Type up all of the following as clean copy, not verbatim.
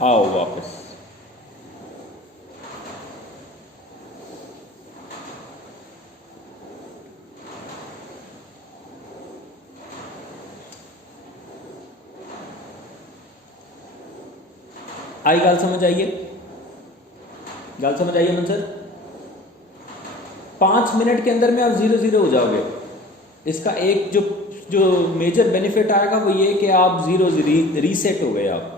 आओ वापस। आई गल समझ आइए? गल समझ आइए मन सर? 5 मिनट के अंदर में आप 0-0 हो जाओगे। इसका एक जो मेजर बेनिफिट आएगा वो ये कि आप 0 रीसेट हो गए आप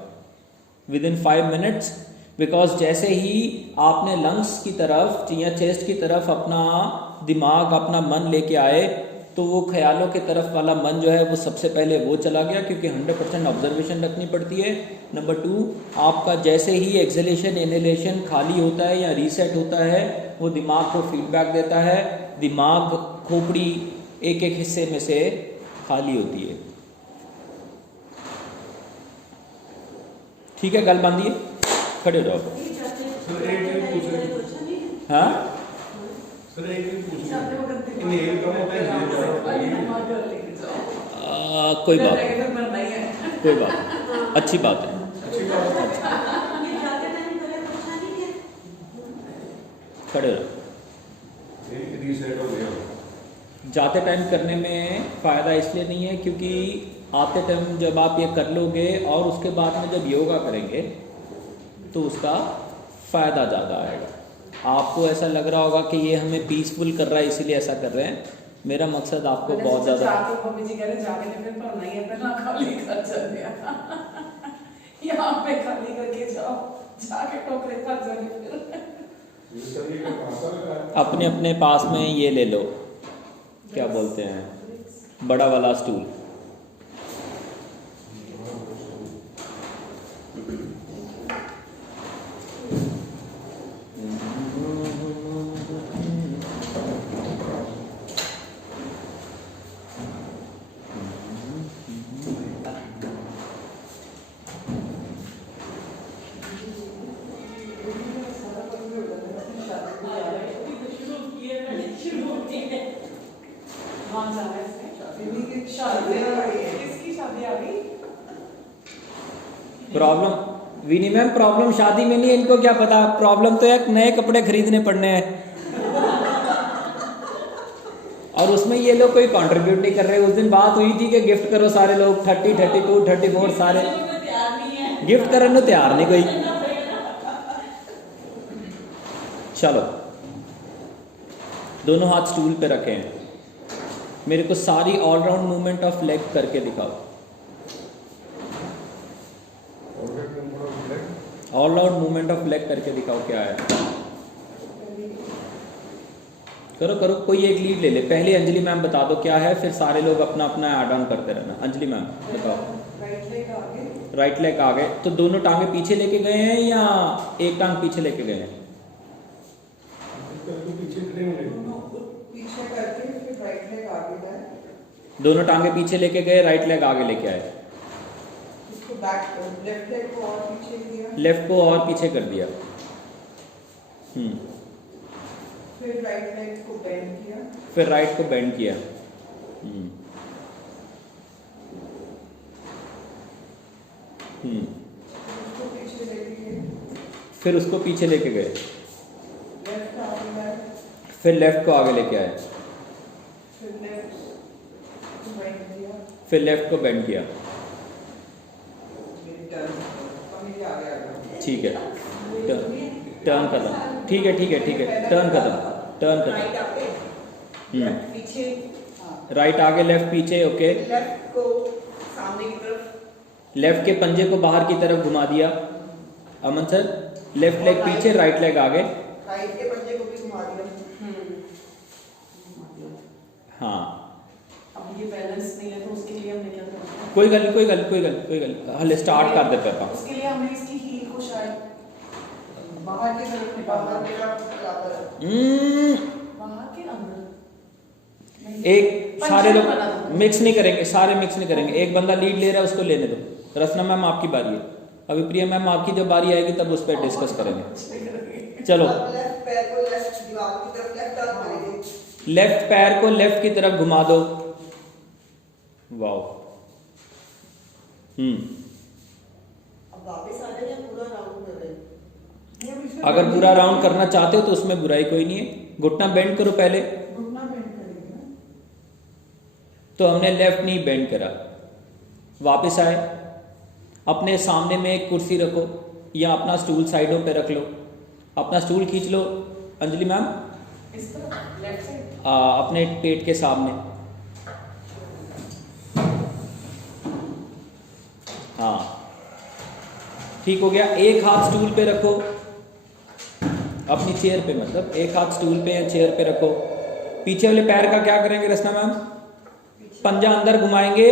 विद इन 5 मिनट्स। बिकॉज जैसे ही आपने लंग्स की तरफ या चेस्ट की तरफ अपना दिमाग अपना मन लेके आए तो वो ख्यालों की तरफ वाला मन जो है वो सबसे पहले वो चला गया, क्योंकि 100% ऑब्जर्वेशन रखनी पड़ती है। नंबर 2, आपका जैसे ही एक्सलेशन इनहेलेशन खाली होता है या रीसेट होता है वो दिमाग को फीडबैक देता है। दिमाग खोपड़ी एक एक हिस्से में से खाली होती है। ठीक है, गल बांधिए, खड़े हो जाओ। हाँ कोई बात अच्छी बात है। खड़े रहो। जाते टाइम करने में फ़ायदा इसलिए नहीं है क्योंकि आते टाइम जब आप ये कर लोगे और उसके बाद में जब योगा करेंगे तो उसका फ़ायदा ज़्यादा आएगा। आपको ऐसा लग रहा होगा कि ये हमें पीसफुल कर रहा है इसीलिए ऐसा कर रहे हैं। मेरा मकसद आपको बहुत ज़्यादा अपने अपने पास में ये ले लो, क्या बोलते हैं, बड़ा वाला स्टूल। प्रॉब्लम विनी मैम, प्रॉब्लम शादी में नहीं है, इनको क्या पता। प्रॉब्लम तो एक नए कपड़े खरीदने पड़ने हैं और उसमें ये लोग कोई कंट्रीब्यूट नहीं कर रहे। उस दिन बात हुई थी कि गिफ्ट करो, सारे लोग 30, 32, 34 सारे गिफ्ट करने तैयार नहीं कोई। चलो, दोनों हाथ स्टूल पे रखे हैं। मेरे को सारी ऑलराउंड मूवमेंट ऑफ लेग करके दिखाओ। All round movement of leg करके दिखाओ क्या है। करो करो, कोई एक लीड ले ले। पहले अंजलि मैम बता दो क्या है, फिर सारे लोग अपना अपना ऐड ऑन करते रहना। अंजलि मैम बताओ। राइट लेग आगे, तो दोनों टांगे पीछे लेके गए हैं या एक टांग पीछे लेके गए हैं? दोनों टांगे पीछे लेके गए, राइट लेग आगे लेके आए। लेफ्ट लेग को और पीछे किया, लेफ्ट को और पीछे कर दिया। फिर राइट लेग को बेंड किया, फिर राइट को बेंड किया। फिर उसको पीछे लेके गए, फिर लेफ्ट को आगे लेके आए, फिर लेफ्ट को बेंड किया। ठीक है, टर्न खत्म। ठीक है ठीक है ठीक है, टर्न खत्म, टर्न खत्म। राइट आगे, लेफ्ट पीछे। ओके, लेफ्ट को सामने की तरफ, लेफ्ट के पंजे को बाहर की तरफ घुमा दिया। अमन सर, लेफ्ट लेग पीछे, राइट लेग आगे, राइट के पंजे को भी घुमा दिया। हाँ, अब ये बैलेंस नहीं है तो उसके लिए हमने क्या करना है? कोई गल कोई गल कोई गल कोई गल, हले स्टार्ट कर दे पापा। उसके लिए हमने इसकी हील को शायद बाहर की तरफ निकालना है, बाहर के अंदर। एक सारे लोग मिक्स नहीं करेंगे, सारे मिक्स नहीं करेंगे। एक बंदा लीड ले रहा है, उसको लेने दो। रचना मैम आपकी बारी है, अभी प्रिया मैम आपकी जब बारी आएगी तब उस पर डिस्कस करेंगे। चलो, लेफ्ट पैर को लेफ्ट दीवार की तरफ, लेफ्ट पैर को लेफ्ट की तरफ घुमा दो। वाओ। अब वापस आ जाए, पूरा अगर पूरा राउंड करना चाहते हो तो उसमें बुराई कोई नहीं है। घुटना बेंड करो पहले, तो हमने लेफ्ट नी बेंड करा, वापस आए, अपने सामने में एक कुर्सी रखो या अपना स्टूल साइडों पे रख लो, अपना स्टूल खींच लो अंजलि मैम अपने पेट के सामने, हाँ ठीक हो गया। एक हाथ स्टूल पे रखो, अपनी चेयर पे, मतलब एक हाथ स्टूल पे या चेयर पे रखो। पीछे वाले पैर का क्या करेंगे रचना मैम? पंजा अंदर घुमाएंगे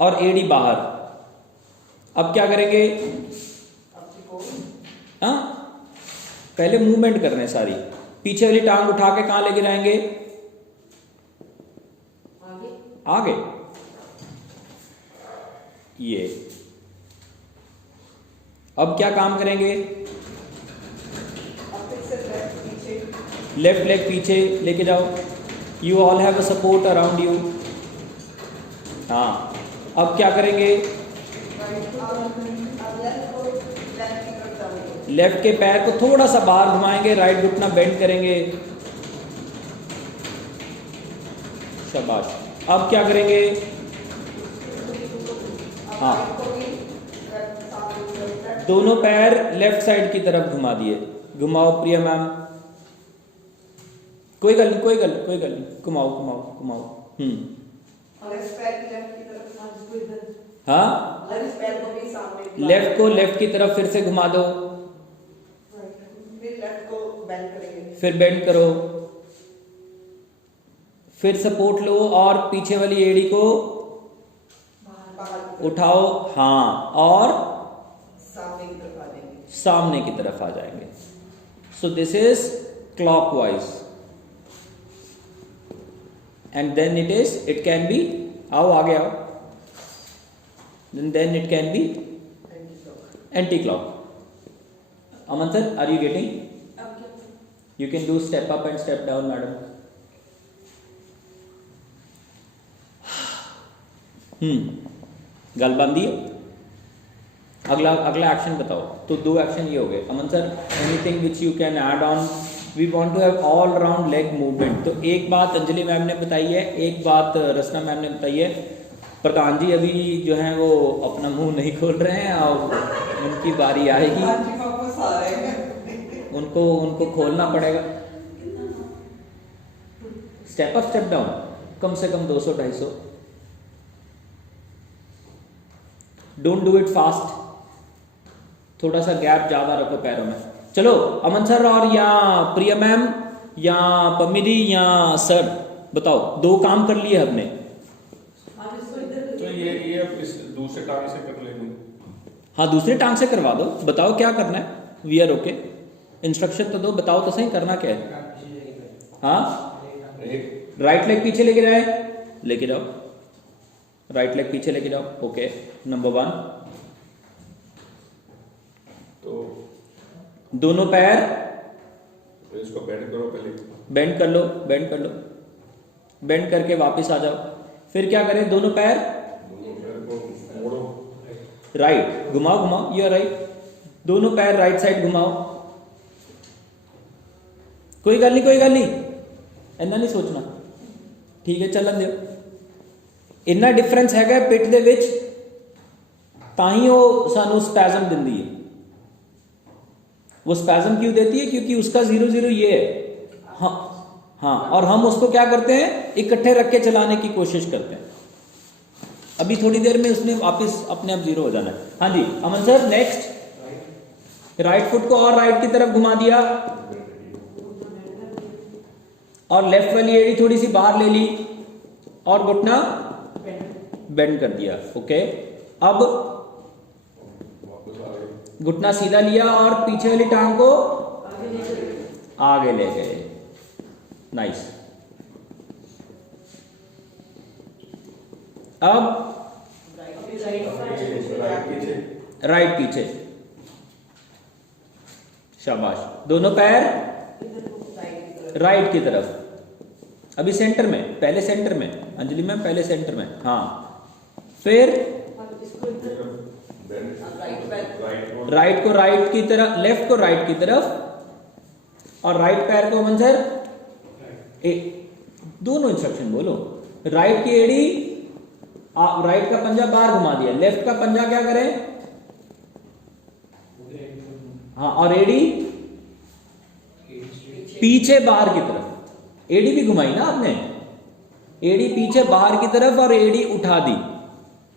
और एड़ी बाहर। अब क्या करेंगे? हाँ पहले मूवमेंट करने हैं सारी। पीछे वाली टांग उठा के कहां लेके जाएंगे? आगे। ये अब क्या काम करेंगे? लेफ्ट लेग पीछे लेके जाओ। You all have a support around you. हाँ अब क्या करेंगे? लेफ्ट के पैर को थोड़ा सा बाहर घुमाएंगे, राइट घुटना बेंड करेंगे। शाबाश। अब क्या करेंगे? हाँ दोनों पैर लेफ्ट साइड की तरफ घुमा दिए। घुमाओ प्रिया मैम। कोई गल नहीं, कोई गल नहीं, घुमाओ घुमाओ घुमाओ। हाँ लेफ्ट को लेफ्ट की तरफ फिर से घुमा दो, फिर बेंड करो, फिर सपोर्ट लो और पीछे वाली एड़ी को उठाओ। हाँ और सामने की तरफ आ जाएंगे। So this is clockwise and then it can be, आओ आगे आओ, then it can be anti-clock. Aman sir, are you getting? You can do step up and step down, madam. गल बंदी है। अगला एक्शन बताओ। तो दो एक्शन ये हो गए। Aman sir anything which you can add on? We want to have all round leg movement. तो एक बात अंजलि मैम ने बताई है, एक बात रचना मैम ने बताई है। प्रधान जी अभी जो है वो अपना मुंह नहीं खोल रहे हैं और उनकी बारी आएगी, उनको खोलना पड़ेगा। Step up step down calm से कम 200-250। डोंट डू इट फास्ट, थोड़ा सा गैप ज्यादा रखो पैरों में। चलो अमन सर और या प्रिया मैम या पम्मीदी या सर बताओ, दो काम कर लिए हमने। ये इस दूसरे टांग से कर लेंगे। हाँ दूसरे टांग से करवा दो। बताओ क्या करना है? We are okay. इंस्ट्रक्शन तो दो, बताओ तो सही करना क्या है। हाँ राइट लेग पीछे लेके जाओ, राइट लेग पीछे लेके जाओ। Okay number 1। तो दोनों पैर तो इसको बेंड करो, पहले बेंड कर लो, बेंड करके वापस आ जाओ। फिर क्या करें? दोनों पैर को मोड़ो, राइट घुमाओ, यू आर राइट। दोनों पैर राइट साइड घुमाओ। कोई गल नहीं, इन्ना नहीं सोचना, ठीक है चलन दियो। इन्ना डिफरेंस है पिट दे विच, ताही वो सानू स्पैजम दिंदी है। वो स्पैजम क्यों देती है? क्योंकि उसका 0-0 ये है। हाँ और हम उसको क्या करते हैं? इकट्ठे रख के चलाने की कोशिश करते हैं। अभी थोड़ी देर में उसने वापस अपने आप 0 हो जाना है। हाँ जी अमन सर नेक्स्ट। राइट फुट को और राइट की तरफ घुमा दिया और लेफ्ट वाली एड़ी थोड़ी सी बाहर ले ली और घुटना बेंड कर दिया। ओके अब घुटना सीधा लिया और पीछे वाली टांग को आगे ले गए। नाइस। अब राइट पीछे, शाबाश। दोनों पैर राइट की तरफ। अभी सेंटर में, पहले सेंटर में अंजलि मैम, पहले सेंटर में। हाँ फिर राइट को राइट की तरफ, लेफ्ट को राइट की तरफ, और राइट पैर को अमन सर दोनों इंस्ट्रक्शन बोलो। राइट की एड़ी, राइट का पंजा बाहर घुमा दिया, लेफ्ट का पंजा क्या करें, हाँ, और एड़ी पीछे बाहर की तरफ। एड़ी भी घुमाई ना आपने, एड़ी पीछे बाहर की तरफ और एड़ी उठा दी।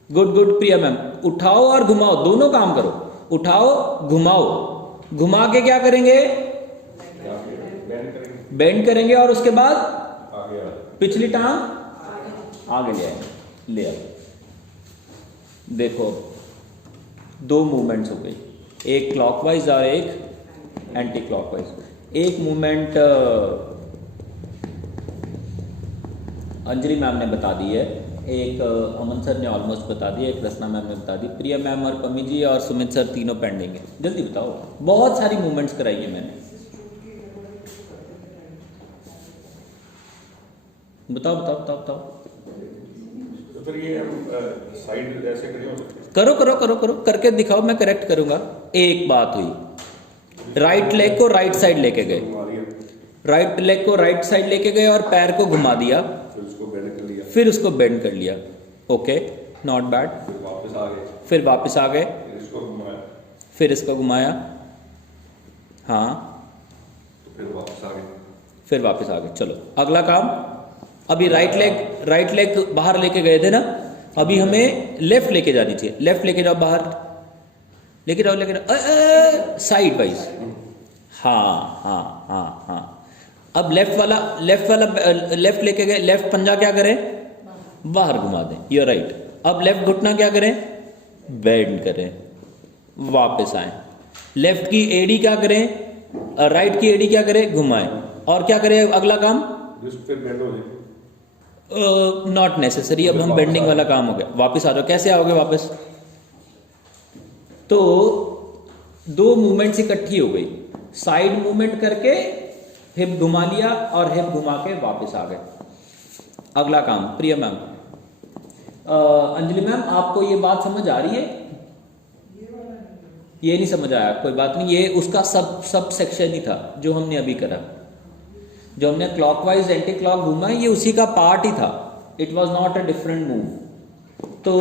गुड गुड प्रिया मैम, उठाओ और घुमाओ, दोनों काम करो, उठाओ घुमाओ, घुमा के क्या करेंगे, बेंड करेंगे, और उसके बाद पिछली टांग आगे ले आओ। देखो दो मूवमेंट्स हो गई, एक क्लॉकवाइज और एक एंटी क्लॉकवाइज। एक मूवमेंट अंजलि मैम ने बता दी है, एक अमन सर ने ऑलमोस्ट बता दी, एक रसना मैम ने बता दी, प्रिया मैम और पमी जी और सुमित सर तीनों पेंडिंग है। जल्दी बताओ, बहुत सारी मूवमेंट्स कराई है मैंने, बताओ बताओ बताओ बताओ। तो फिर ये साइड ऐसे खड़े हो सकते हैं? करो करो करो करो, करके दिखाओ, मैं करेक्ट करूंगा। एक बात हुई, राइट लेग को राइट साइड लेके गए, राइट लेग को राइट साइड लेके गए और पैर को घुमा दिया, फिर उसको बेंड कर लिया। Okay, not bad. फिर वापस आ गए, फिर इसको घुमाया, हाँ, फिर वापस आ गए। चलो अगला काम, अभी राइट लेग बाहर लेके गए थे ना, अभी हमें लेफ्ट लेके जानी चाहिए। लेफ्ट लेके जाओ बाहर, लेके जाओ साइड वाइज। हाँ हाँ हाँ हाँ। अब लेफ्ट लेके गए, लेफ्ट पंजा क्या करें, बाहर घुमा दें, यू राइट। अब लेफ्ट घुटना क्या करें, बेंड करें, वापस आए। लेफ्ट की एडी क्या करें, राइट की एडी क्या करें, घुमाएं, और क्या करें अगला काम, नॉट नेसेसरी। अब हम बेंडिंग वाला काम हो गया, वापस आ जाओ। कैसे आओगे वापस, तो दो मूवमेंट्स इकट्ठी हो गई, साइड मूवमेंट करके हिप घुमा लिया और हिप घुमा के वापस आ गए। अगला काम प्रिया मैम, अंजलि मैम, आपको ये बात समझ आ रही है? ये नहीं समझ आया, कोई बात नहीं, ये उसका सब सेक्शन ही था जो हमने अभी करा। जो हमने क्लॉकवाइज एंटी क्लॉक घूमा, ये उसी का पार्ट ही था, it was not a different move. तो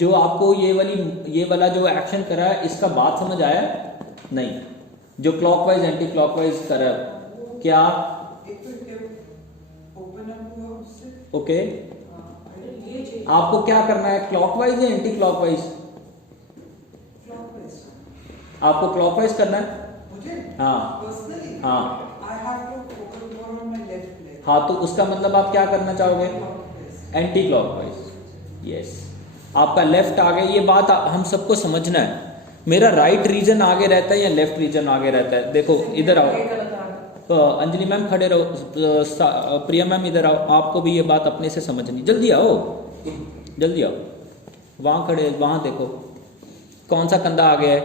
जो आपको ये वाला जो एक्शन करा है, इसका बात समझ आया? नहीं, जो क्लॉकवाइज एंटी क्लॉकवाइज करा, क्या ओके आपको क्या करना है, क्लॉकवाइज या एंटी क्लॉकवाइज? आपको क्लॉकवाइज करना है, हाँ हाँ हाँ, तो उसका मतलब आप क्या करना चाहोगे, एंटी क्लॉकवाइज। यस, आपका लेफ्ट आगे, ये बात हम सबको समझना है। मेरा राइट रीजन आगे रहता है या लेफ्ट रीजन आगे रहता है? देखो इधर आओ, तो अंजलि मैम खड़े रहो, प्रिया मैम इधर आओ, आपको भी ये बात अपने से समझनी। जल्दी आओ, जल्दी आओ, वहां खड़े, वहां देखो कौन सा कंधा आगे है,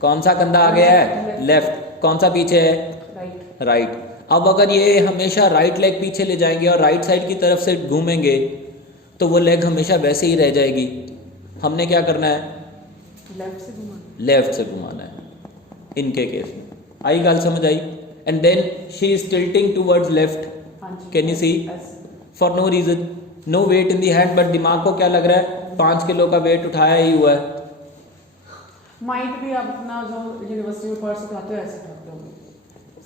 कौन सा कंधा आगे है, लेफ्ट, कौन सा पीछे है, राइट। अब अगर ये हमेशा राइट लेग पीछे ले जाएंगे और राइट साइड की तरफ से घूमेंगे, तो वो लेग हमेशा वैसे ही रह जाएगी। हमने क्या करना है, लेफ्ट से घुमाना है इनके केस में। आई गल समझ आई? And then she is tilting towards left, can you see, for no reason, no weight in the hand, but दिमाग को क्या लग रहा है, 5 किलो का वेट उठाया ही हुआ है। माइंड भी आप अपना जो यूनिवर्सिटी में पढ़ सिखाते हो ऐसे करते हो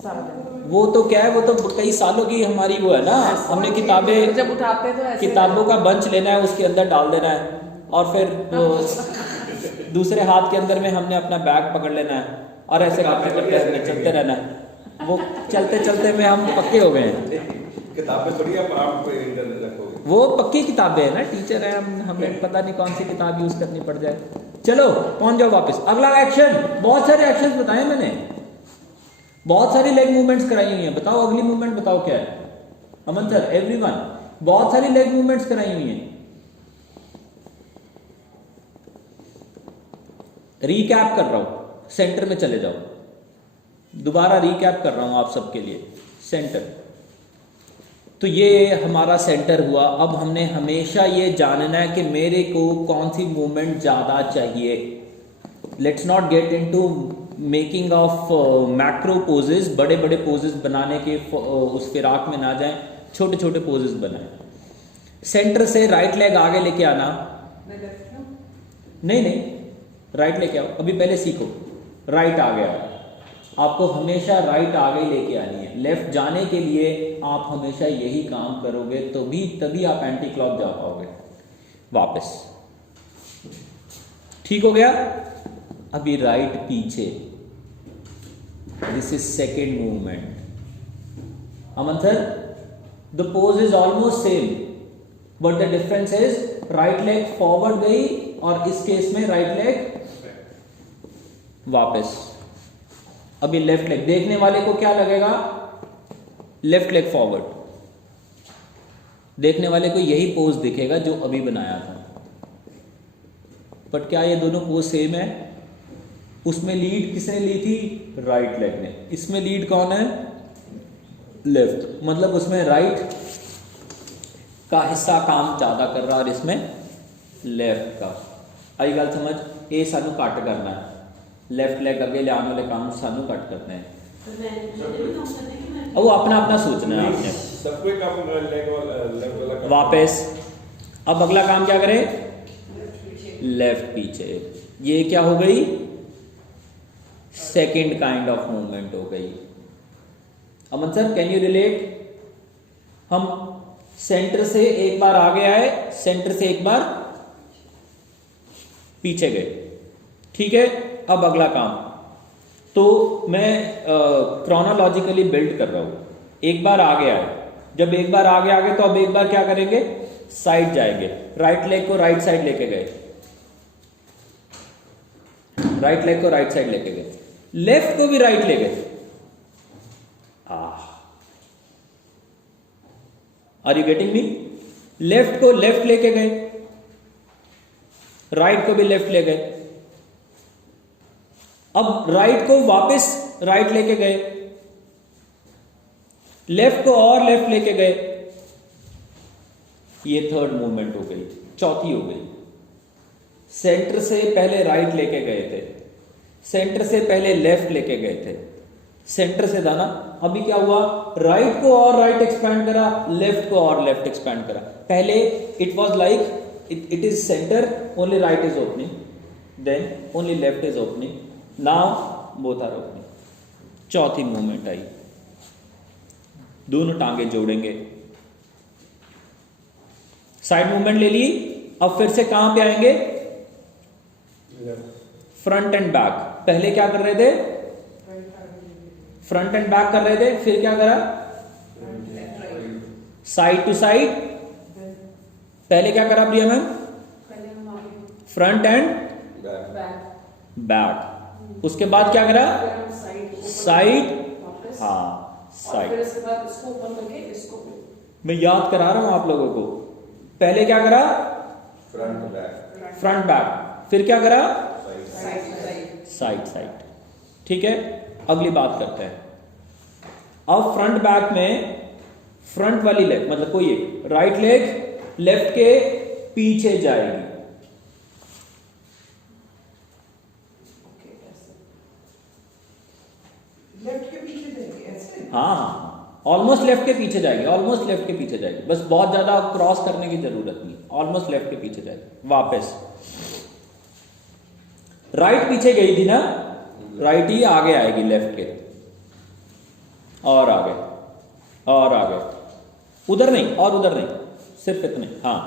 सारा दिन। वो तो क्या है, वो तो कई सालों की हमारी वो है ना, हमने किताबें, जब उठाते तो ऐसे किताबों का बंच लेना है, उसके अंदर डाल देना है, और फिर दूसरे हाथ के अंदर में हमने अपना बैग पकड़ लेना है, और ऐसे करते करते हमने चलते रहना है। वो चलते चलते में हम पक्के हो गए हैं। किताबें पढ़ी आप रखोगे, वो पक्की किताबें है ना, टीचर है हम, हमें पता नहीं कौन सी किताब यूज करनी पड़ जाए। चलो पहुंच जाओ वापस। अगला एक्शन, बहुत सारे एक्शंस बताए मैंने, बहुत सारी लेग मूवमेंट्स कराई हुई हैं। बताओ अगली मूवमेंट बताओ क्या है, अमन सर, एवरीवन, बहुत सारी लेग मूवमेंट्स कराई हुई हैं। रीकैप कर रहा हूं, सेंटर में चले जाओ, दोबारा रीकैप कर रहा हूं आप सबके लिए। सेंटर, तो ये हमारा सेंटर हुआ। अब हमने हमेशा ये जानना है कि मेरे को कौन सी मूवमेंट ज़्यादा चाहिए। Let's not get into making of macro poses, बड़े बड़े पोजेस बनाने के उस फिराक में ना जाएं, छोटे छोटे पोजेस बनाएं। सेंटर से राइट लेग आगे लेके आना, नहीं नहीं राइट लेके आओ, अभी पहले सीखो। राइट आ गया, आपको हमेशा राइट आगे लेके आनी है। लेफ्ट जाने के लिए आप हमेशा यही काम करोगे तो भी तभी आप एंटी क्लॉक जा पाओगे। वापस, ठीक हो गया। अभी राइट पीछे, this is second movement. Aman sir, the pose is almost same but the difference is right leg forward गई और इस केस में राइट लेग वापस। अभी लेफ्ट लेग, देखने वाले को क्या लगेगा, लेफ्ट लेग फॉरवर्ड, देखने वाले को यही पोज दिखेगा जो अभी बनाया था। बट क्या ये दोनों पोज सेम है? उसमें लीड किसने ली थी? राइट लेग ने। इसमें लीड कौन है? लेफ्ट। मतलब उसमें राइट का हिस्सा काम ज्यादा कर रहा है और इसमें लेफ्ट का। आई गल समझ? ये सानू कट करना है, लेफ्ट लेग अगे ले आने वाले काम सानू कट करने हैं। वो अपना अपना सोचना है आपने। सबको एक काम लेग वाला वापस। अब अगला काम क्या करें? लेफ्ट पीछे। ये क्या हो गई? सेकंड काइंड ऑफ मूवमेंट हो गई। अमन सर, कैन यू रिलेट? हम सेंटर से एक बार आगे आए, सेंटर से एक बार पीछे गए, ठीक है। अब अगला काम तो मैं क्रोनोलॉजिकली बिल्ड कर रहा हूं। एक बार आगे आए, जब एक बार आगे आ गए तो अब एक बार क्या करेंगे? साइड जाएंगे। राइट लेग को राइट साइड लेके गए, राइट लेग को राइट साइड लेके गए, लेफ्ट को भी राइट ले गए। Are you getting me? Left को लेफ्ट लेके गए, राइट को भी लेफ्ट ले गए। अब राइट को वापस राइट लेके गए, लेफ्ट को और लेफ्ट लेके गए। ये थर्ड मूवमेंट हो गई। चौथी हो गई, सेंटर से पहले राइट लेके गए थे, सेंटर से पहले लेफ्ट लेके गए थे, सेंटर से था ना। अभी क्या हुआ? राइट को और राइट एक्सपैंड करा, लेफ्ट को और लेफ्ट एक्सपैंड करा। पहले it was like it is centre, only right is opening, then only left is opening, now both are opening. चौथी मूवमेंट आई, दोनों टांगे जोड़ेंगे, साइड मूवमेंट ले ली। अब फिर से कहां पे आएंगे? Front and back. पहले क्या कर रहे थे? फ्रंट एंड बैक कर रहे थे, फिर क्या करा? Side to side. पहले क्या करा Priya ma'am? Front and back. उसके बाद क्या करा? साइड, हाँ साइड। मैं याद करा रहा हूं आप लोगों को। पहले क्या करा? Front back, front back. फिर क्या करा? Side side. ठीक है, अगली बात करते हैं। अब फ्रंट बैक में फ्रंट वाली लेग, मतलब कोई एक राइट लेग लेफ्ट के पीछे जाएगी। लेफ्ट के पीछे जाएगी ऐसे? हाँ, ऑलमोस्ट लेफ्ट के पीछे जाएगी, ऑलमोस्ट लेफ्ट के पीछे जाएगी। बस बहुत ज्यादा क्रॉस करने की जरूरत नहीं, ऑलमोस्ट लेफ्ट के पीछे जाएगी। वापस राइट पीछे गई थी ना, राइट ही आगे आएगी लेफ्ट के, और आगे और आगे, उधर नहीं और उधर नहीं, सिर्फ इतने। हाँ,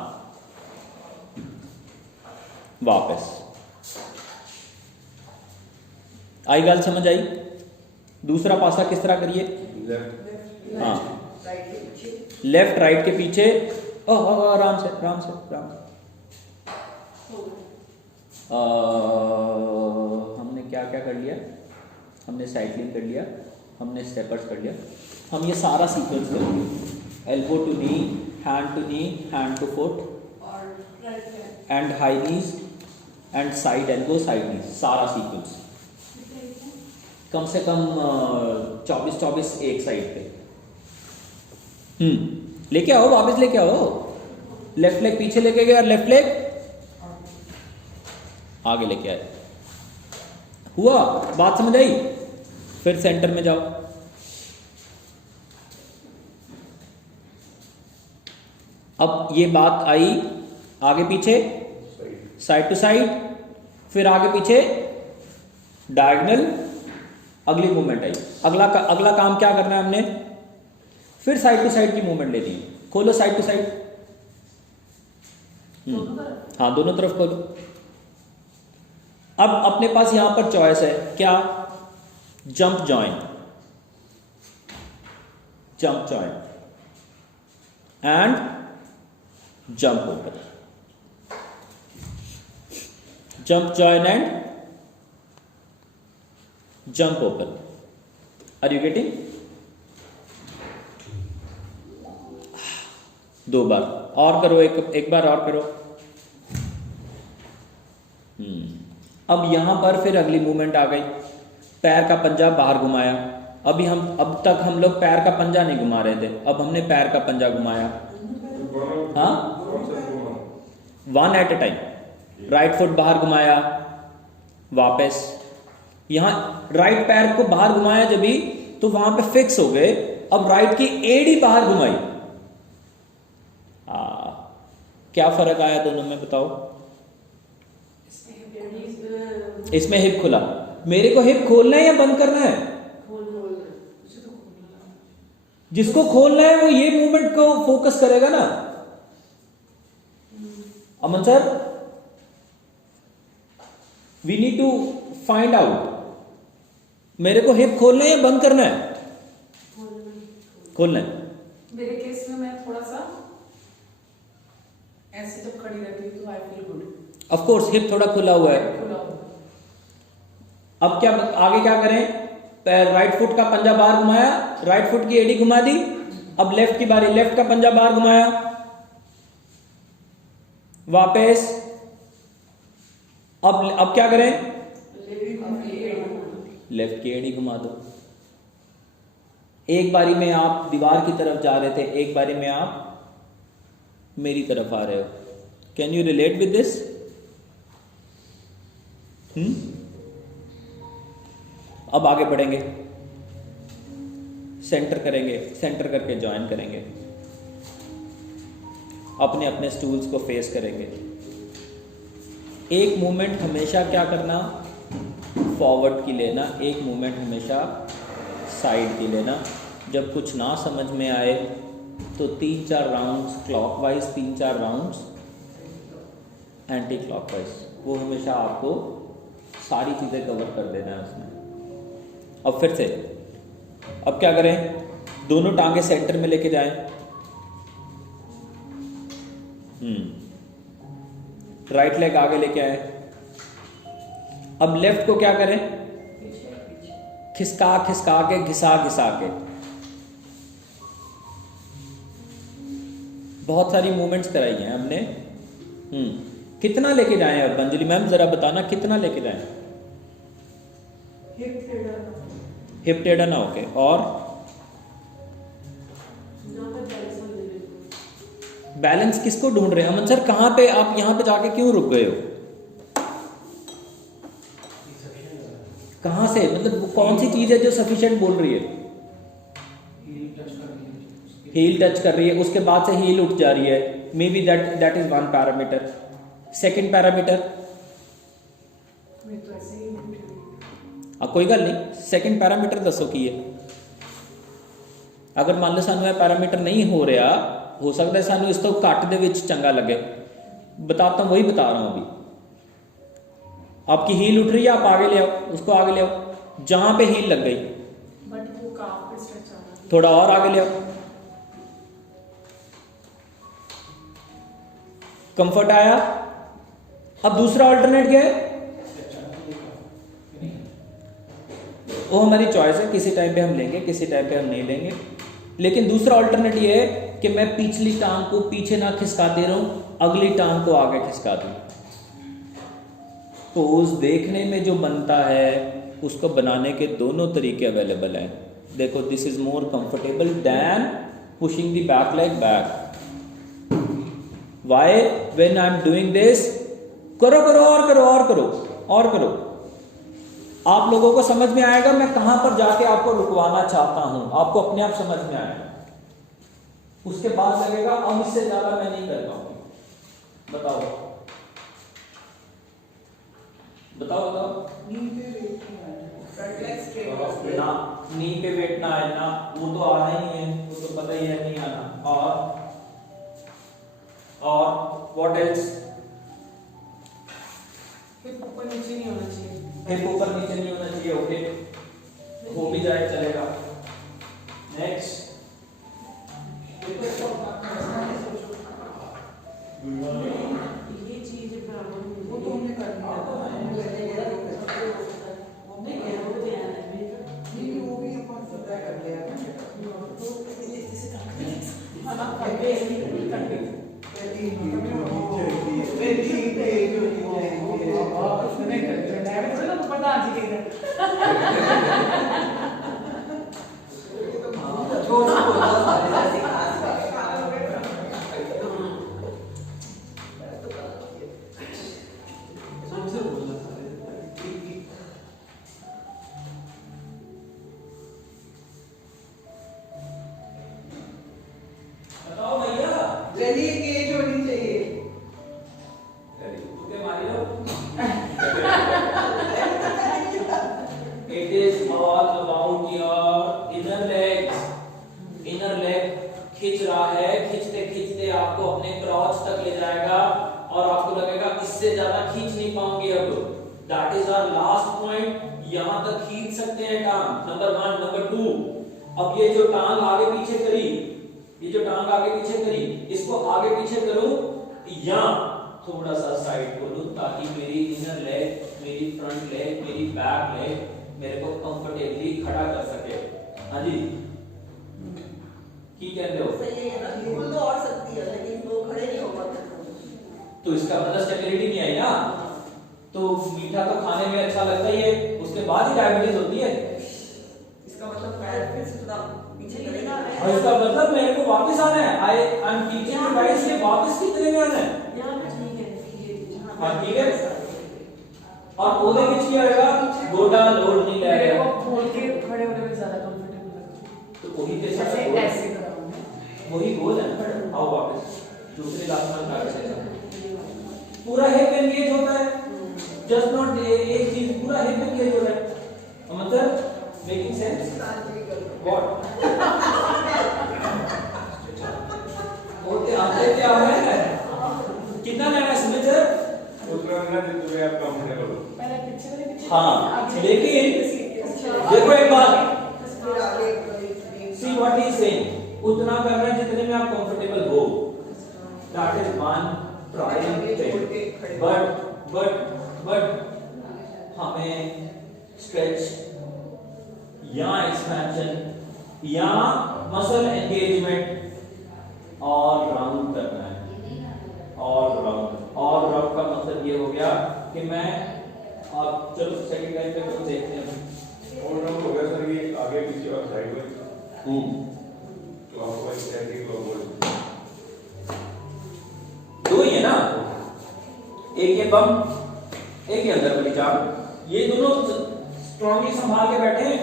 वापस। आई गल समझ आई? दूसरा पासा किस तरह करिए? हाँ, लेफ्ट राइट के पीछे। आराम से आराम से आराम से। हमने क्या क्या कर लिया? हमने साइक्लिंग कर लिया, हमने स्टेपर्स कर लिया। हम ये सारा सीक्वेंस करेंगे। Elbow to knee, hand to knee, hand to foot, and high knees, and side elbow, side knees, सारा सीक्वेंस। कम से कम 24-24 एक साइड पे। लेके आओ, वापस लेके आओ। लेफ्ट लेग पीछे लेके गए और लेफ्ट लेग आगे लेके आए। हुआ? बात समझ आई? फिर सेंटर में जाओ। अब ये बात आई आगे पीछे, साइड टू साइड, फिर आगे पीछे डायगोनल, अगली मूवमेंट आई। अगला काम क्या करना है हमने? फिर साइड टू साइड की मूवमेंट लेनी है। खोलो साइड टू साइड। हाँ, दोनों तरफ खोलो। अब अपने पास यहां पर चॉइस है क्या? Jump join, jump join and jump open, jump join and jump open. Are you getting? 2 बार और करो, एक बार और करो। अब यहां पर फिर अगली मूवमेंट आ गई, पैर का पंजा बाहर घुमाया। अब तक हम लोग पैर का पंजा नहीं घुमा रहे थे, अब हमने पैर का पंजा घुमाया। हाँ, 1 at a time. Right foot बाहर घुमाया, वापस यहां राइट पैर को बाहर घुमाया जब भी, तो वहां पे फिक्स हो गए। अब राइट की एड़ी बाहर घुमाई। क्या फर्क आया दोनों में बताओ? इसमें हिप खुला। मेरे को हिप खोलना है या बंद करना है? जिसको खोलना है वो ये मूवमेंट को फोकस करेगा ना। Aman sir, we need to find out, मेरे को हिप खोलना है या बंद करना है? खोलना है। मेरे केस में मैं थोड़ा सा ऐसे जब खड़ी रहती हूँ तो I feel good. Of course hip थोड़ा खुला हुआ है। अब क्या आगे क्या करें? राइट फुट का पंजा बाहर घुमाया, राइट फुट की एड़ी घुमा दी। अब लेफ्ट की बारी, लेफ्ट का पंजा बाहर घुमाया, वापस। अब क्या करें? लेफ्ट की एड़ी घुमा दो। एक बारी में आप दीवार की तरफ जा रहे थे, एक बारी में आप मेरी तरफ आ रहे हो। Can you relate with this? अब आगे बढ़ेंगे, सेंटर करेंगे, सेंटर करके ज्वाइन करेंगे, अपने अपने स्टूल्स को फेस करेंगे। एक मूवमेंट हमेशा क्या करना? फॉरवर्ड की लेना, एक मूवमेंट हमेशा साइड की लेना। जब कुछ ना समझ में आए तो 3-4 rounds clockwise, 3-4 rounds anti clockwise, वो हमेशा आपको सारी चीज़ें कवर कर देना है उसमें। अब फिर से, अब क्या करें? दोनों टांगे सेंटर में लेके जाएं। राइट लेग आगे लेके आए। अब लेफ्ट को क्या करें? खिसका खिसका के, घिसा घिसा के। बहुत सारी मूवमेंट्स कराई हैं हमने। कितना लेके जाएं? अब अंजलि मैम जरा बताना, कितना लेके जाएं? हिप टेढ़ा ना होके। और बैलेंस किसको ढूंढ रहे हैं? अमन सर कहां पे? आप यहां पे जाके क्यों रुक गए हो? कहां से? मतलब वो कौन सी चीज है जो सफिशिएंट बोल रही है? हील टच कर रही है, उसके बाद से हील उठ जा रही है। May be that is 1 parameter. Second parameter, कोई गल नहीं, सेकेंड पैरामीटर दसो की है। अगर मान लो सानू पैरामीटर नहीं हो रहा, हो सकता है सानू इस तो घट दे विच चंगा लगे। बताता हूं, वही बता रहा हूं अभी। आपकी हील उठ रही है, आप आगे ले आओ, उसको आगे ले आओ। जहां पे हील लग गई, बट वो काफ पे स्ट्रेच आ रहा है, थोड़ा और आगे ले आओ। कंफर्ट आया। अब दूसरा ऑल्टरनेट क्या है? वो हमारी चॉइस है, किसी टाइम पे हम लेंगे, किसी टाइम पे हम नहीं लेंगे। लेकिन दूसरा ऑल्टरनेट ये है कि मैं पिछली टांग को पीछे ना खिसकाते रहूं, अगली टांग को आगे खिसका दूं। पोज देखने में जो बनता है उसको बनाने के दोनों तरीके अवेलेबल हैं। देखो, this is more comfortable than pushing the back leg back. Why? When I'm doing this, करो करो और करो और करो और करो. आप लोगों को समझ में आएगा मैं कहां पर जाके आपको रुकवाना चाहता हूं, आपको अपने आप समझ में आएगा. उसके बाद लगेगा अब इससे ज्यादा मैं नहीं कर पाऊंगी. बताओ बताओ बताओ. ना नी पे वेट ना है ना, वो तो आना ही है, वो तो पता ही है नहीं आना. और व्हाट एल्स? हिप ऊपर नीचे नहीं होना चाहिए. हिप ऊपर नीचे नहीं होना चाहिए. ओके, हो भी जाए चलेगा. नेक्स्ट, ये चीज वो तो हमने कर लिया. वो भी अपन पता कर लिया. अब ये जो टांग आगे पीछे करी, ये जो टांग आगे पीछे करी, इसको आगे पीछे करूं या थोड़ा सा साइड को लूं ताकि मेरी इनर लेग, मेरी फ्रंट लेग, मेरी बैक लेग मेरे को कंफर्टेबली खड़ा कर सके. हाँ जी, की कहते हो? सही है ना, बिल्कुल तो और सकती है लेकिन वो खड़े नहीं हो पाते. तो इसका मतलब स्टेबिलिटी नहीं आई ना. तो मीठा तो खाने में अच्छा लगता ही है, उसके बाद ही डायबिटीज होती है. इसका मतलब पैर फिर से थोड़ा पीछे करेगा. और इसका मतलब मेरे को वापस आना है. I am teaching you guys ये वापस कितने में आना है. यहां पे ठीक है. हां ठीक है. और ओले किस किया रहेगा, गोटा लोड नहीं ले मेरे रहा. को खोल के खड़े होने में ज्यादा कंफर्टेबल लगता है. तो वही के ऐसे साथ ऐसे कराऊंगा. वही गोल है. आओ वापस दूसरे लास्ट में लगा के पूरा हिप एंगेज होता है. जस्ट नॉट एक चीज, पूरा हिप एंगेज हो रहा है. मतलब मेकिंग सेंस? व्हाट होते आते क्या है? कितना लेना समझ सर? उतना ना जितना आप कंफर्टेबल हो. पहले पीछे हाँ, लेकिन देखो एक बात, सी व्हाट इज सेइंग, उतना करना है जितने में आप कंफर्टेबल हो. That is one prime thing. But हमें स्ट्रेच या एक्सपेंशन या मसल एंगेजमेंट ऑल राउंड करना है. ऑल राउंड का मतलब ये हो गया कि मैं, आप चलो सेकंड टाइम पे कुछ देखते हैं. और राउंड हो गया सर. ये आगे पीछे और side wise clockwise anti clockwise दो ही है ना. एक ये बम, एक ये अंदर वाली जान. ये दोनों स्ट्रांगली संभाल के बैठे हैं.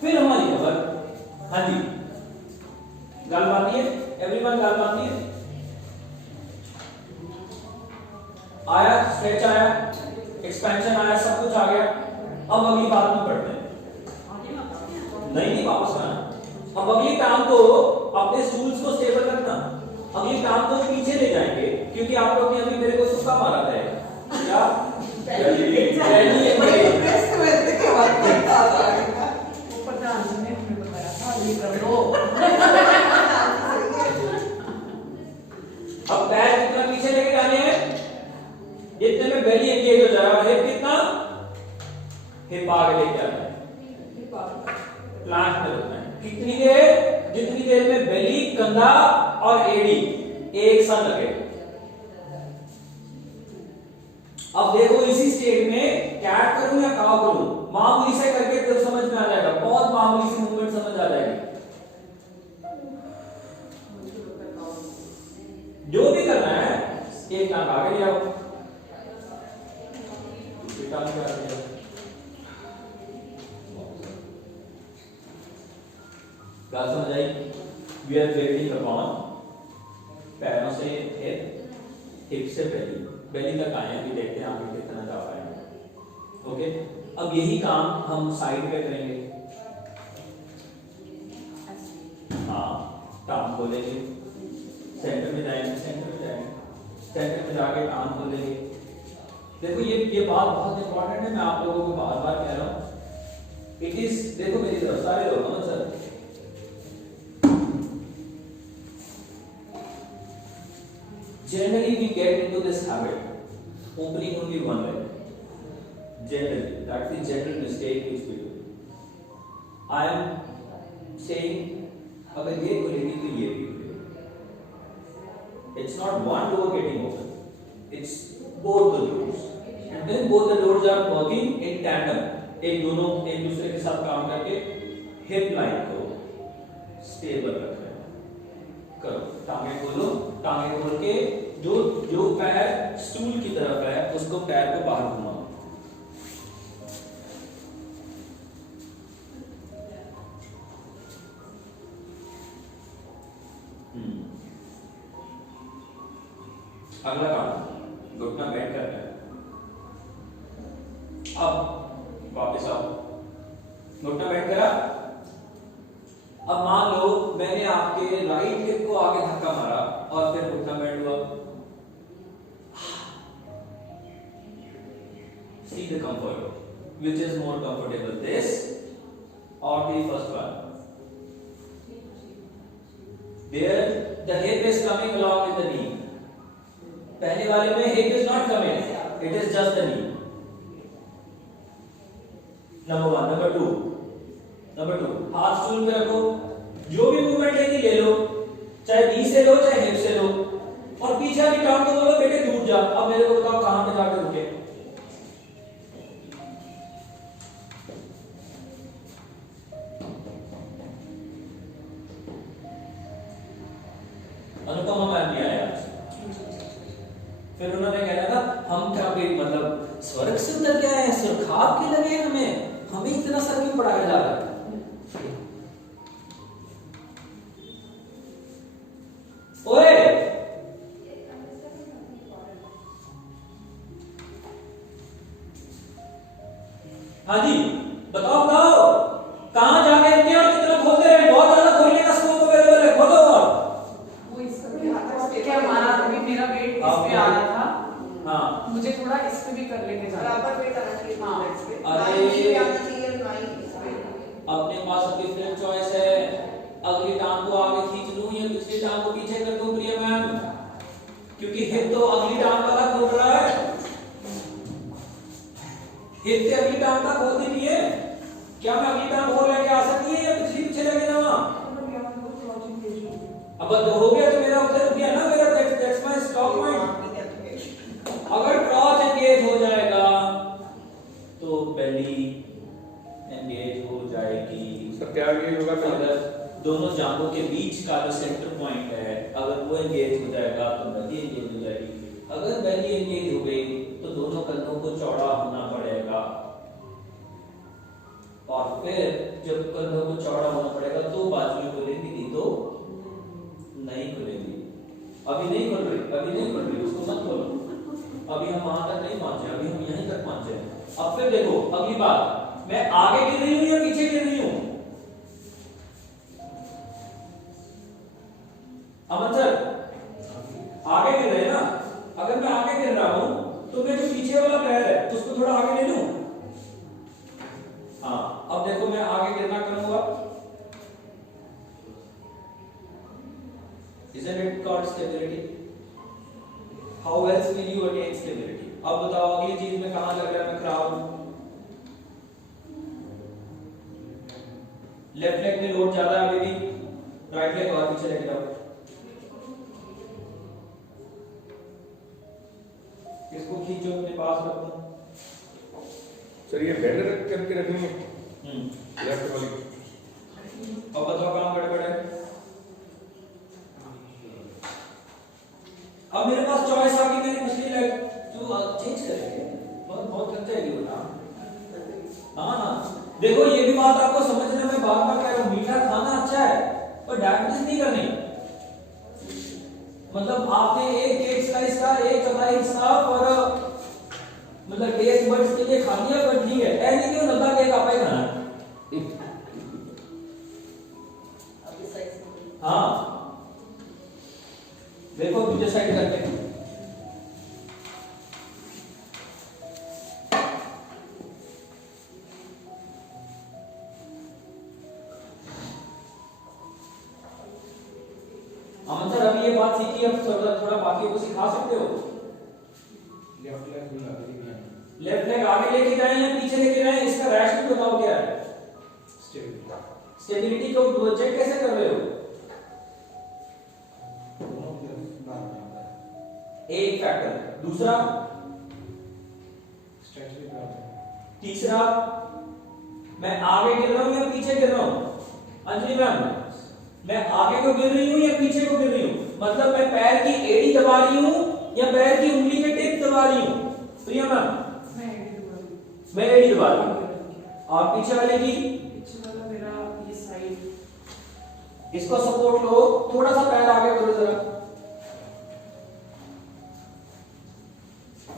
फिर हमारी खबर. हाँ जी, गाल मारनी है एवरीवन, गाल मारनी है. आया स्ट्रेच, आया एक्सपेंशन, आया सब कुछ आ गया. अब अगली बात में पढ़ते हैं. नहीं वापस आना. अब अगली टांग को अपने स्टूल्स को स्टेबल रखना. अगली टांग को पीछे ले जाएंगे क्योंकि आप लोग ने अभी मेरे को सुक्का मारा था. क्या अब पैर कितना पीछे लेके जाने हैं, जितने में बेली एंगेज हो जाएगा. हिप कितना, हिप आगे लेके आना है. प्लांट में रखना है. कितनी देर, जितनी देर में बेली, कंधा और एड़ी एक साथ लगे. अब देखो इसी स्टेट में कैट करूं या काव करूं, मामूली से करके तो समझ में आ जाएगा. बहुत मामूली सी मूवमेंट समझ आ जाएगी. बात समझ आई? वी आर बिल्डिंग अपॉन पैरों से हिप से बेली तक आए, अभी देखते हैं आगे कितना जा पाएंगे। ओके, अब यही काम हम साइड पे करेंगे। हाँ, टांग खोलेंगे, सेंटर में जाएंगे, सेंटर में जाके टांग खोलेंगे। देखो ये बात बहुत इंपॉर्टेंट है, मैं आप लोगों को बार बार कह रहा हूँ। इट इज, देखो मेरी तरफ सारे लोग ना sir, generally we get into this habit opening only one leg. Generally, that's the general mistake which we do. I am saying अगर ये खुलेगी तो ये भी खुलेगी. It's not one door getting open, it's both the doors, and then both the doors are working in tandem. एक दोनों एक दूसरे के साथ काम करके हिप लाइन को स्टेबल रख रहे हैं। करो, टांगे खोलो, टांगे खोल के जो पैर स्टूल की तरफ है उसको पैर को बाहर घुमाओ। अगला काम घुटना बेंड करना है। अब वापस आओ, घुटना बेंड करा। अब मान लो मैंने आपके राइट हिप को आगे धक्का मारा और फिर घुटना बेंड हुआ। See the comfort, which is more comfortable, this or the first one? There the hip is coming along with the knee. पहले वाले में hip is not coming, it is just the knee. Number one. Number two, हाथ stool पे रखो, जो भी movement लेनी ले लो, चाहे नी से लो चाहे हिप से लो, और पीछे वाली टांग को बोलो बेटे टूट जा। अब मेरे को बताओ कहां पे जाकर रुके? अनुपमा मैम भी आया, फिर उन्होंने कहना था हम क्या कोई मतलब स्वर्ग से उतर के आए हैं, सुरखाब के लगे हमें इतना सर क्यों पढ़ाया जा रहा है? ओए हाँ जी बताओ कहां जाके रुके और कितना खोलते रहे? बहुत ज्यादा खोलने का स्कोप अवेलेबल है, खोलो। और वो इसका क्या हमारा अभी मेरा वेट इस पे आ रहा था। हाँ, मुझे थोड़ा इस पे भी कर लेके जाना, बराबर वेट आना चाहिए। हाँ, इस पे अरे आना चाहिए, नाइन इस पे। अपने पास अभी फ्लिप चॉइस है, अगली टांग को आगे खींच लूं या पिछली टांग को पीछे कर दूं प्रिया मैम, क्योंकि हिप तो अगली टांग वाला खोल रहा है, हिप से अगली टांग का खोल नहीं है। क्या मैं अगली टांग खोल लेके आ सकती है या पिछली पीछे लेके जाऊं? अब हो गया तो मेरा उधर रुक गया ना, मेरा दैट्स माय स्टॉप पॉइंट। अगर क्रॉस एंगेज हो जाएगा तो बेली एंगेज हो जाएगी। सर क्या एंगेज होगा? अगर दोनों जांघों के बीच का जो सेंटर पॉइंट है अगर वो एंगेज हो जाएगा तो बेली एंगेज हो जाएगी। अगर बेली एंगेज हो गई तो दोनों कंधों को चौड़ा होना पड़ेगा, और फिर जब कंधों को चौड़ा होना पड़ेगा तो बाजुएं खुलेंगी, नहीं तो नहीं खुलेगी। अभी नहीं खुल रही, उसको मत खोलो। अभी हम वहां तक नहीं पहुंचे, अभी हम यहीं तक पहुंचे। अब फिर देखो अगली बात, मैं आगे गिर रही हूं या पीछे गिर रही हूं? अमन सर आगे गिर रहे हैं ना? अगर मैं आगे गिर रहा हूं तो मैं जो पीछे वाला पैर है उसको थोड़ा आगे ले लूं। हाँ, अब देखो मैं आगे गिरना करूंगा। Isn't it called stability? How else will you attain stability? अब बताओ अगली चीज में कहां लग रहा है मैं खराब हूं? लेफ्ट लेग में लोड ज्यादा है अभी भी, राइट लेग और पीछे लेके जाओ। इसको खींचो, अपने पास रखो। सर ये बेंड करके रखनी है लेफ्ट वाली। अब बताओ कहां गड़बड़ है? अब मेरे पास चॉइस आ गई, मैंने पिछली लेग जो चेंज करेंगे, बहुत थक जाएगी बता। हाँ देखो ये भी बात आपको समझना, मैं बार बार कह रहा हूँ, मीठा खाना अच्छा है डायबिटीज नहीं करनी, मतलब आपने एक केक स्लाइस का एक चौथाई हिस्सा और मतलब टेस्ट बड्स के लिए खा लिया, बट ठीक है ऐसे क्यों नल्ला केक आपा ही खाना है। अभी साइज में हाँ देखो दूसरे साइड करके अमन सर अभी ये बात सीखी, अब थोड़ा बाकियों को सिखा सकते हो। लेफ्ट लेग आगे लेके जाएं या पीछे लेके जाएं, इसका रैशनल बताओ क्या है। स्टेबिलिटी को चेक कैसे कर रहे हो। एक फैक्टर, दूसरा तीसरा मैं आगे गिर रहा हूं या पीछे गिर रहा हूं। अंजलि मैम मैं आगे को गिर रही हूं या पीछे को गिर रही हूं, मतलब मैं पैर की एड़ी दबा रही हूं या पैर की उंगली के टिप दबा रही हूं। प्रिया मैम मैं एड़ी दबा रही हूं और पीछे वाले की मेरा ये साइड, इसको सपोर्ट लो, थोड़ा सा पैर आगे करो जरा।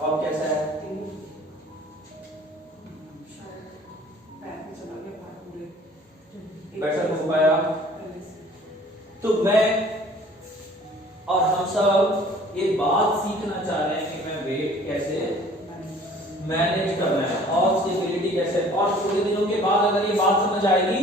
अब कैसा है, बेटर हो पाया। तो मैं और हम सब ये बात सीखना चाह रहे हैं कि मैं वेट कैसे मैनेज करना है और स्टेबिलिटी कैसे, और थोड़े दिनों के बाद अगर ये बात समझ आएगी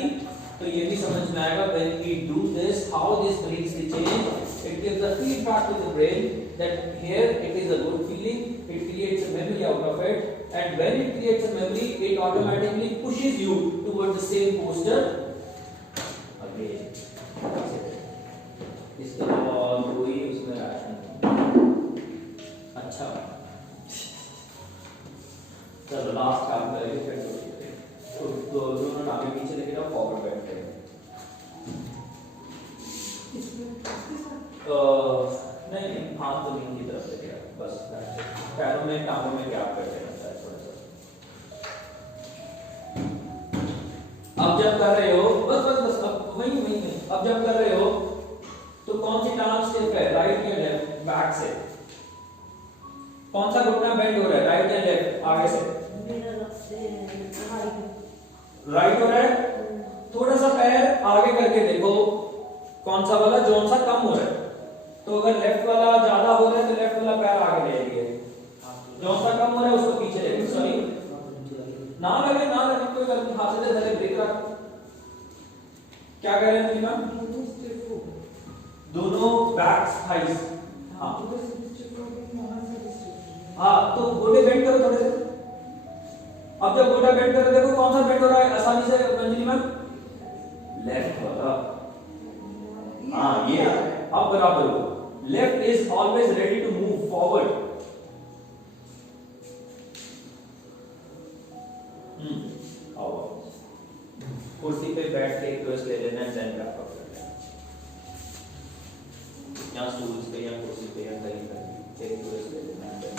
तो ये भी समझ में आएगा when we do this how this brings the change. It gives the feedback to the brain that here it is a good feeling, it creates a memory out of it, and when it creates a memory it automatically pushes you towards the same posture again. इसके अलावा कोई उसमें ration अच्छा चलो last काम करेंगे फिर तो दोनों टांगे पीछे लेके जाओ, फॉरवर्ड बैठ करें। नहीं नहीं हाथ तो नीचे की तरफ लेके आओ बस, पैरों में टांगों में गैप कर देना है थोड़ा सा। अब जब कर रहे हो बस अब वही अब जब कर रहे हो तो कौन सी टांग स्टिफ है, राइट या लेफ्ट, बैक से। कौन सा घुटना बेंड हो रहा है, राइट या लेफ्ट, आगे से राइट हो रहा है। थोड़ा सा पैर आगे करके देखो कौन सा वाला जोन सा कम हो रहा है, तो अगर लेफ्ट वाला ज्यादा हो रहा है तो लेफ्ट वाला पैर आगे ले जाइए, जोन सा कम हो रहा है उसको पीछे ले, सॉरी ना लगे कोई गलती, हाथ से पहले ब्रेक रख। क्या कह रहे हैं मैम, दोनों बैक थाइस, हाँ तो गोटे बेंड करो थोड़े से। अब जब गोटा बेंड करो देखो कौन सा बेंड हो रहा है आसानी से अंजलि मैम, लेफ्ट वाला। हाँ ये अब बराबर हो, left is always ready to move forward. कुर्सी पे बैठ के एक ट्विस्ट ले लेना है, देन रैप अप कर लेना, या स्टूल्स पे या कुर्सी पे या कहीं पर एक ट्विस्ट ले लेना है, देन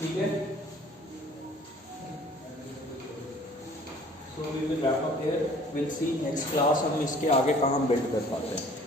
ठीक है। So we will wrap up here. We'll see next class हम इसके आगे कहाँ बिल्ड कर पाते हैं।